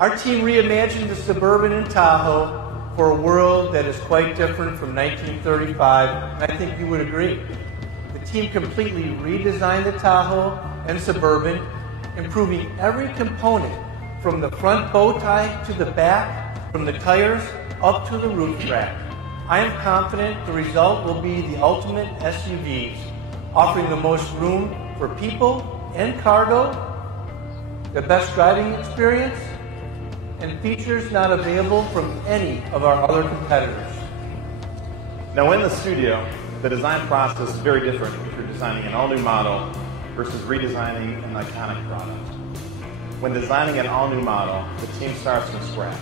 Our team reimagined the Suburban in Tahoe for a world that is quite different from 1935, and I think you would agree. The team completely redesigned the Tahoe and Suburban, improving every component from the front bow tie to the back, from the tires up to the roof rack. I am confident the result will be the ultimate SUVs, offering the most room for people and cargo, the best driving experience, and features not available from any of our other competitors. Now in the studio, the design process is very different if you're designing an all-new model versus redesigning an iconic product. When designing an all-new model, the team starts from scratch.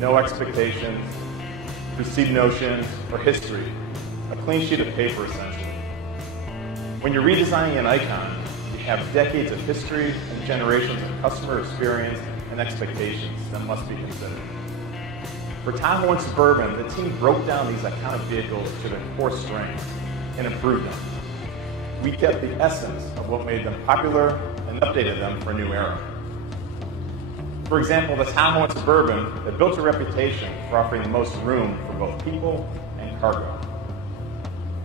No expectations, received notions, or history. A clean sheet of paper, essentially. When you're redesigning an icon, you have decades of history and generations of customer experience and expectations that must be considered. For Tahoe and Suburban, the team broke down these iconic vehicles to their core strengths and improved them. We kept the essence of what made them popular and updated them for a new era. For example, the Tahoe and Suburban have built a reputation for offering the most room for both people and cargo.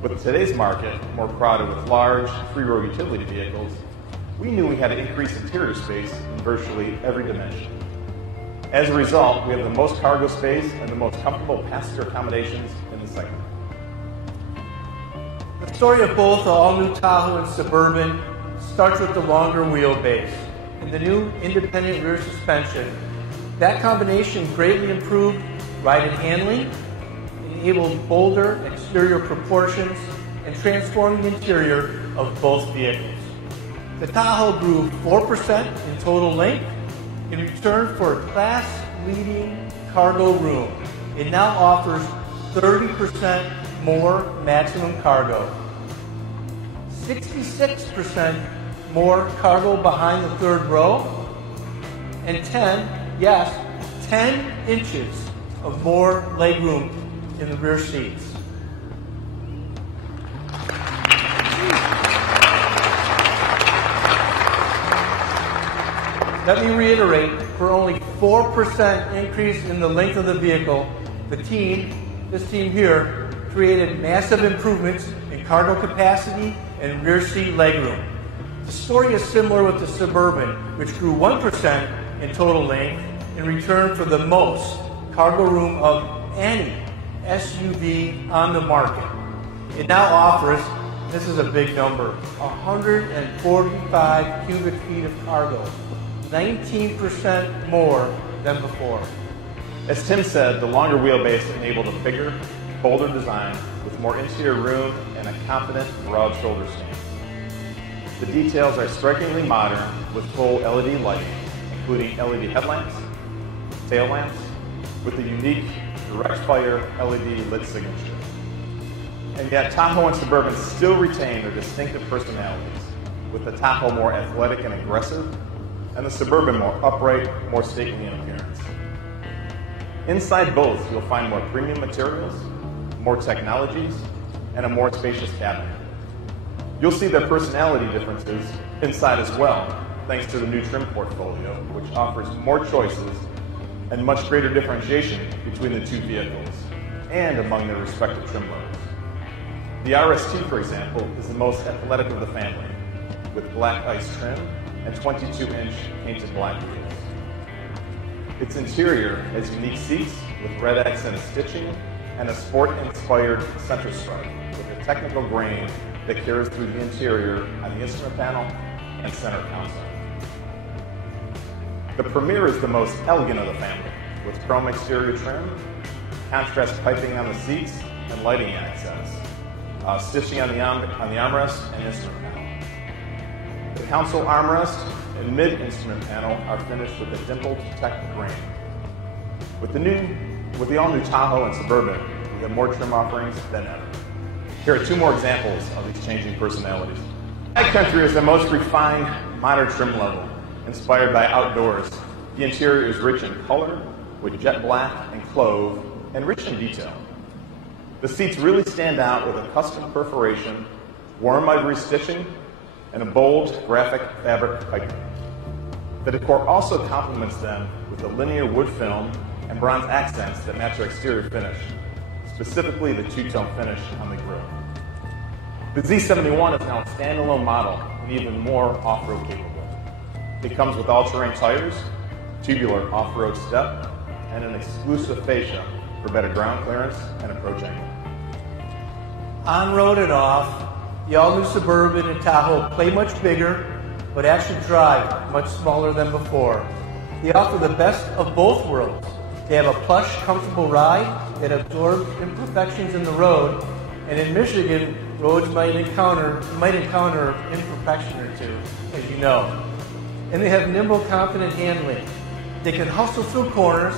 With today's market more crowded with large, three-row utility vehicles, we knew we had to increase interior space in virtually every dimension. As a result, we have the most cargo space and the most comfortable passenger accommodations in the segment. The story of both the all-new Tahoe and Suburban starts with the longer wheelbase and the new independent rear suspension. That combination greatly improved ride and handling, enabled bolder exterior proportions, and transformed the interior of both vehicles. The Tahoe grew 4% in total length in return for a class-leading cargo room. It now offers 30% more maximum cargo, 66% more cargo behind the third row, and 10 inches of more legroom in the rear seats. Let me reiterate, for only 4% increase in the length of the vehicle, this team here, created massive improvements in cargo capacity and rear seat legroom. The story is similar with the Suburban, which grew 1% in total length in return for the most cargo room of any SUV on the market. It now offers, this is a big number, 145 cubic feet of cargo, 19% more than before. As Tim said, the longer wheelbase enabled a bigger, bolder design with more interior room and a confident, broad shoulder stand. The details are strikingly modern with full LED lighting, including LED headlamps, tail lamps, with a unique direct fire LED lit signature. And yet Tahoe and Suburban still retain their distinctive personalities, with the Tahoe more athletic and aggressive, and the Suburban more upright, more stately in appearance. Inside both, you'll find more premium materials, more technologies, and a more spacious cabin. You'll see their personality differences inside as well, thanks to the new trim portfolio, which offers more choices and much greater differentiation between the two vehicles and among their respective trim levels. The RST, for example, is the most athletic of the family, with black ice trim and 22-inch painted black wheels. Its interior has unique seats with red accent stitching and a sport-inspired center stripe with a technical grain that carries through the interior on the instrument panel and center console. The Premier is the most elegant of the family, with chrome exterior trim, contrast piping on the seats, and lighting accents, stitching on the armrest and instrument panel. The console armrest and mid-instrument panel are finished with a dimpled tech grain. With the all-new Tahoe and Suburban, we have more trim offerings than ever. Here are two more examples of these changing personalities. Backcountry is the most refined, modern trim level, inspired by outdoors. The interior is rich in color, with jet black and clove, and rich in detail. The seats really stand out with a custom perforation, warm ivory stitching, and a bold graphic fabric piping. The decor also complements them with a linear wood film and bronze accents that match our exterior finish, specifically the two-tone finish on the grille. The Z71 is now a standalone model and even more off-road capable. It comes with all-terrain tires, tubular off-road step, and an exclusive fascia for better ground clearance and approach angle. On-road and off, the all-new Suburban and Tahoe play much bigger, but actually drive much smaller than before. They offer the best of both worlds. They have a plush, comfortable ride that absorbs imperfections in the road, and in Michigan, roads might encounter imperfection or two, as you know. And they have nimble, confident handling. They can hustle through corners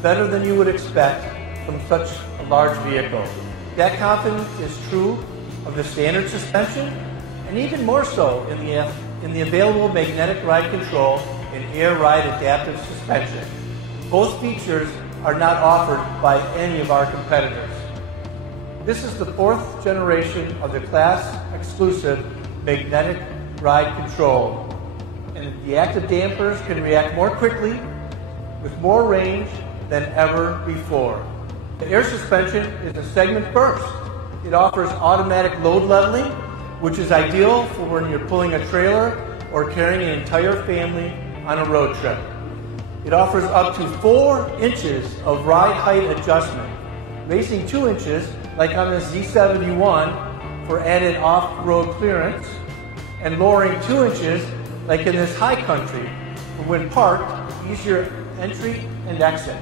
better than you would expect from such a large vehicle. That confidence is true of the standard suspension, and even more so in the available magnetic ride control and air ride adaptive suspension. Both features are not offered by any of our competitors. This is the fourth generation of the class-exclusive magnetic ride control, and the active dampers can react more quickly with more range than ever before. The air suspension is a segment burst. It offers automatic load leveling, which is ideal for when you're pulling a trailer or carrying an entire family on a road trip. It offers up to 4 inches of ride height adjustment, raising 2 inches like on the Z71 for added off-road clearance, and lowering 2 inches like in this high country for when parked, easier entry and exit.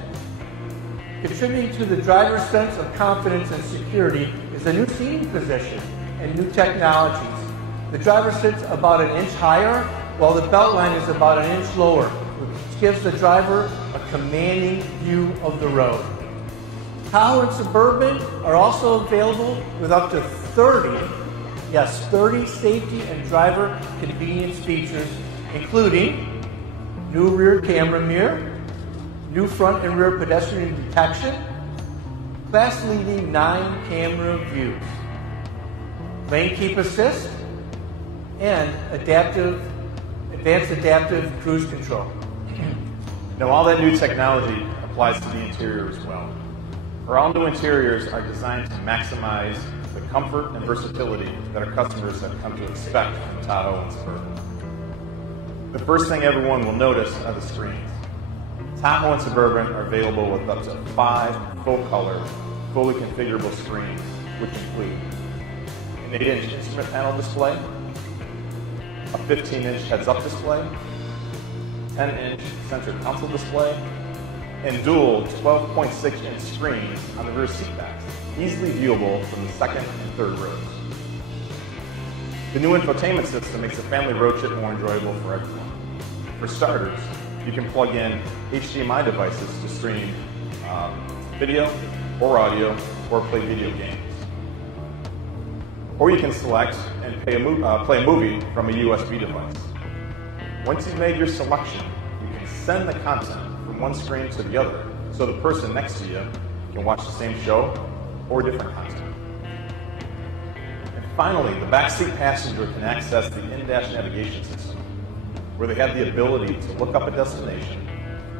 Contributing to the driver's sense of confidence and security is a new seating position and new technologies. The driver sits about an inch higher, while the belt line is about an inch lower, which gives the driver a commanding view of the road. Tahoe and Suburban are also available with up to 30 safety and driver convenience features, including new rear camera mirror, new front and rear pedestrian detection, class-leading 9 camera views, lane keep assist, and advanced adaptive cruise control. Now, all that new technology applies to the interior as well. Our all-new interiors are designed to maximize the comfort and versatility that our customers have come to expect from Tahoe and Suburban. The first thing everyone will notice are the screens. Tahoe and Suburban are available with up to 5 full-color, fully configurable screens, which include an 8-inch instrument panel display, a 15-inch heads-up display, 10-inch center console display, and dual 12.6-inch screens on the rear seat backs, easily viewable from the second and third rows. The new infotainment system makes a family road trip more enjoyable for everyone. For starters, you can plug in HDMI devices to stream video or audio or play video games. Or you can select and play a movie from a USB device. Once you've made your selection, you can send the content from one screen to the other so the person next to you can watch the same show or different content. And finally, the backseat passenger can access the in-dash navigation system, where they have the ability to look up a destination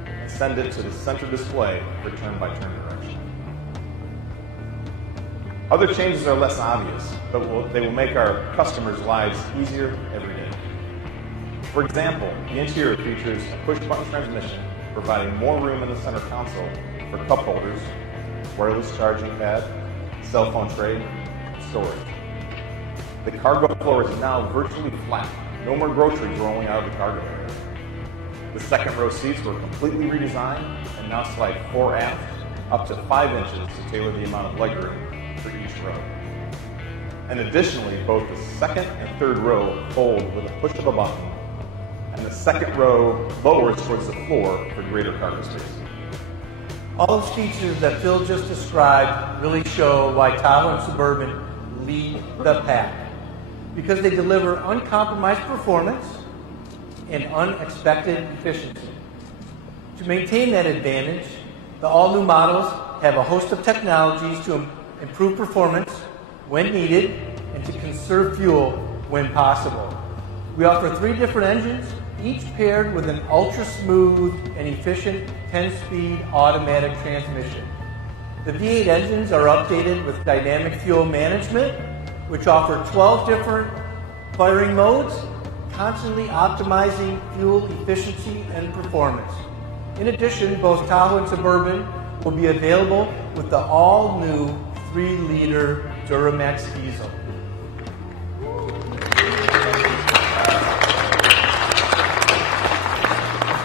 and send it to the center display for turn-by-turn direction. Other changes are less obvious, but they will make our customers' lives easier every day. For example, the interior features a push-button transmission, providing more room in the center console for cup holders, wireless charging pad, cell phone tray, and storage. The cargo floor is now virtually flat. No more groceries rolling out of the cargo area. The second row seats were completely redesigned and now slide 4 aft up to 5 inches to tailor the amount of legroom for each row. And additionally, both the second and third row fold with a push of a button, and the second row lowers towards the floor for greater cargo space. All those features that Phil just described really show why Tahoe and Suburban lead the pack, because they deliver uncompromised performance and unexpected efficiency. To maintain that advantage, the all-new models have a host of technologies to improve performance when needed and to conserve fuel when possible. We offer 3 different engines each paired with an ultra-smooth and efficient 10-speed automatic transmission. The V8 engines are updated with dynamic fuel management, which offer 12 different firing modes, constantly optimizing fuel efficiency and performance. In addition, both Tahoe and Suburban will be available with the all-new 3-liter Duramax diesel.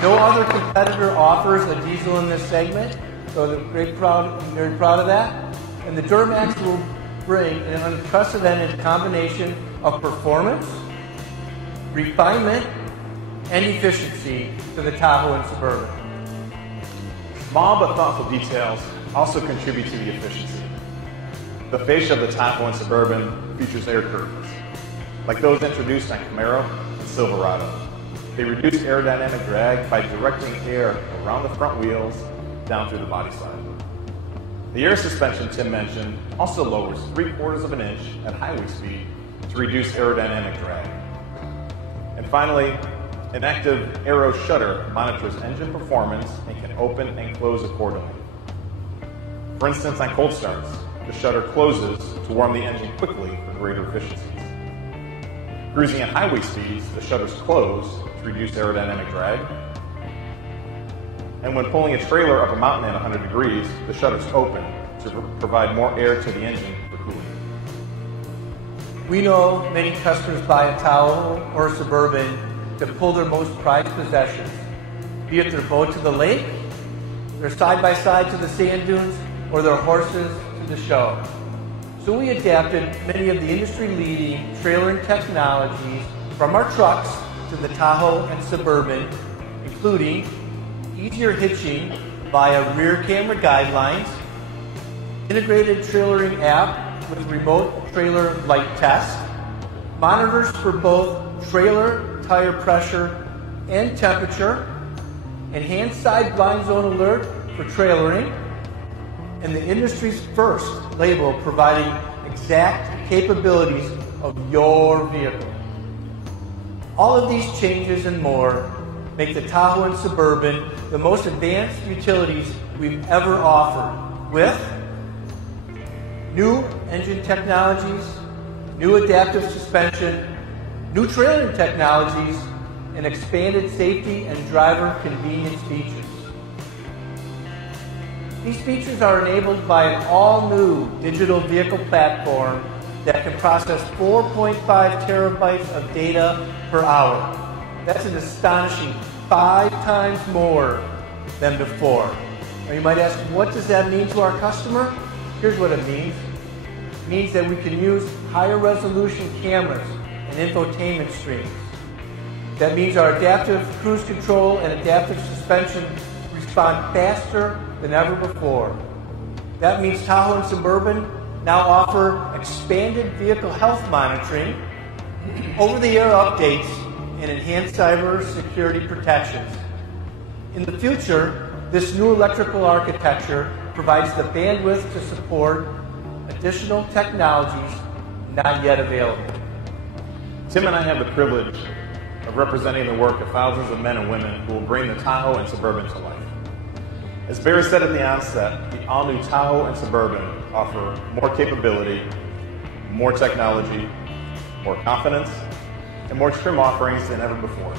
No other competitor offers a diesel in this segment, so they're very proud of that. And the Duramax will bring an unprecedented combination of performance, refinement, and efficiency to the Tahoe and Suburban. Small but thoughtful details also contribute to the efficiency. The fascia of the Tahoe and Suburban features air curtains, like those introduced on Camaro and Silverado. They reduce aerodynamic drag by directing air around the front wheels down through the body side. The air suspension Tim mentioned also lowers 3/4 of an inch at highway speed to reduce aerodynamic drag. And finally, an active aero shutter monitors engine performance and can open and close accordingly. For instance, on cold starts, the shutter closes to warm the engine quickly for greater efficiencies. Cruising at highway speeds, the shutters close to reduce aerodynamic drag. And when pulling a trailer up a mountain at 100 degrees, the shutters open to provide more air to the engine for cooling. We know many customers buy a Tahoe or Suburban to pull their most prized possessions, be it their boat to the lake, their side-by-side to the sand dunes, or their horses to the show. So we adapted many of the industry-leading trailering technologies from our trucks to the Tahoe and Suburban, including easier hitching via rear camera guidelines, integrated trailering app with remote trailer light test, monitors for both trailer tire pressure and temperature, enhanced side blind zone alert for trailering, and the industry's first label providing exact capabilities of your vehicle. All of these changes and more make the Tahoe and Suburban the most advanced utilities we've ever offered, with new engine technologies, new adaptive suspension, new trailering technologies, and expanded safety and driver convenience features. These features are enabled by an all-new digital vehicle platform that can process 4.5 terabytes of data per hour. That's an astonishing 5 times more than before. Now you might ask, what does that mean to our customer? Here's what it means. It means that we can use higher resolution cameras and infotainment screens. That means our adaptive cruise control and adaptive suspension respond faster than ever before. That means Tahoe and Suburban now offer expanded vehicle health monitoring, over-the-air updates, and enhanced cyber security protections. In the future, this new electrical architecture provides the bandwidth to support additional technologies not yet available. Tim and I have the privilege of representing the work of thousands of men and women who will bring the Tahoe and Suburban to life. As Barry said at the onset, the all-new Tahoe and Suburban offer more capability, more technology, more confidence, and more trim offerings than ever before.